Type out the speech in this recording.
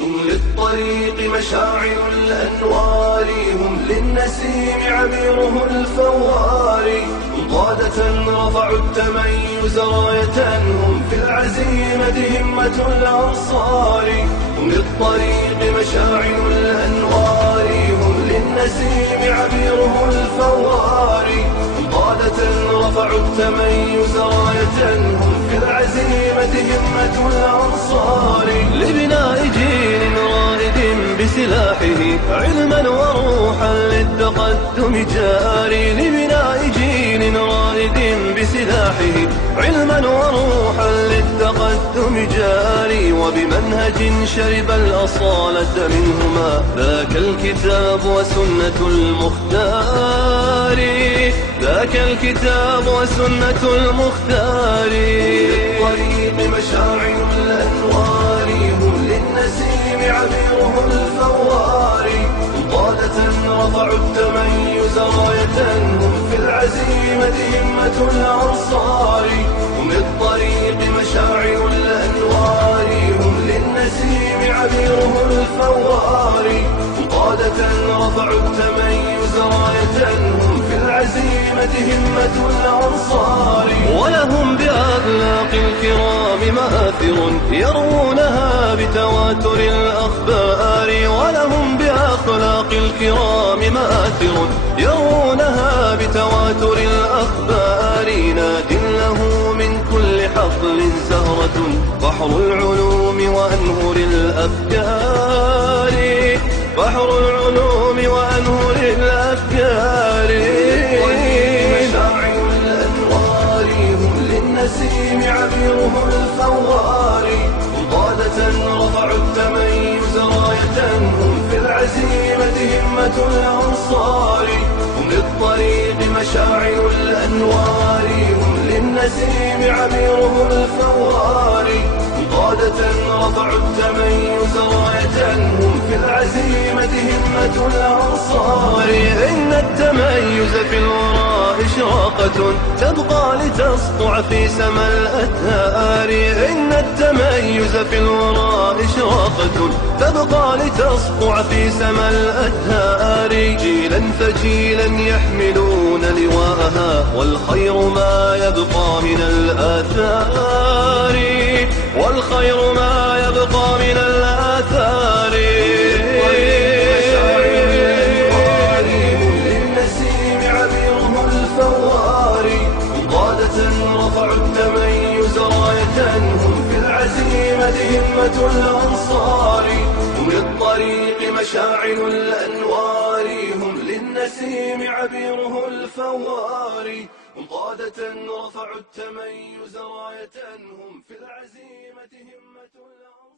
هم للطريق مشاعل الأنوار، هم للنسيم عبيره الفوار. قادة رفعوا التميز راية، هم في العزيمة همة الأنصار. هم للطريق مشاعل الأنوار، هم للنسيم عبيره الفوار. قادة رفعوا التميز راية، هم في العزيمة همة الأنصار. لبناء جيل رائد بسلاحه علما وروحا للتقدم جاري. لبناء جيل رائد بسلاحه علما وروحا للتقدم جاري. وبمنهج شرب الأصالة منهما ذاك الكتاب وسنة المختار. ذاك الكتاب وسنة المختار. للطريق مشاعل الأنوار، هم للنسيم عبيره الفوار. قادة رفعوا التميز راية، هم في العزيمة همة الأنصار. هم للطريق مشاعل الأنوار، هم للنسيم عبيره الفوار. قادة رفعوا التميز راية، هم في العزيمة همة الأنصار. ولهم بأخلاق الكرام مآثر يروونها بتواتر الأخبار. ولهم بأخلاق الكرام مآثر يروونها بتواتر الأخبار. ناد له من كل حقل زهرة بحر العلوم وأنهر الأفكار. بحر العلوم وأنهر الأفكار. مشاعل الأنوار، هم للنسيم عبيره الفوار. قادة رفعوا التميز راية، هم في العزيمة همة الأنصار. هم للطريق مشاعل الأنوار، هم للنسيم عبيره الفوار. قادة رفعوا التميز راية، هم في العزيمة همة الأنصار. إن التميز في الوراء إشراقة تبقى لتسطع في سما الأثار. إن التميز في الوراء إشراقة تبقى لتسطع في سما الأثار. جيلا فجيلا يحملون لواءها، والخير ما يبقى من الآثار. والخير ما يبقى من الآثار. للنسيم عبيره الفوار. قادة رفعوا التميز راية، هم في العزيمة همة الأنصار. هم للطريق مشاعل الأنوار، هم للنسيم عبيره الفوار. قادة رفعوا التميز راية، هم في العزيمة همة الأنصار.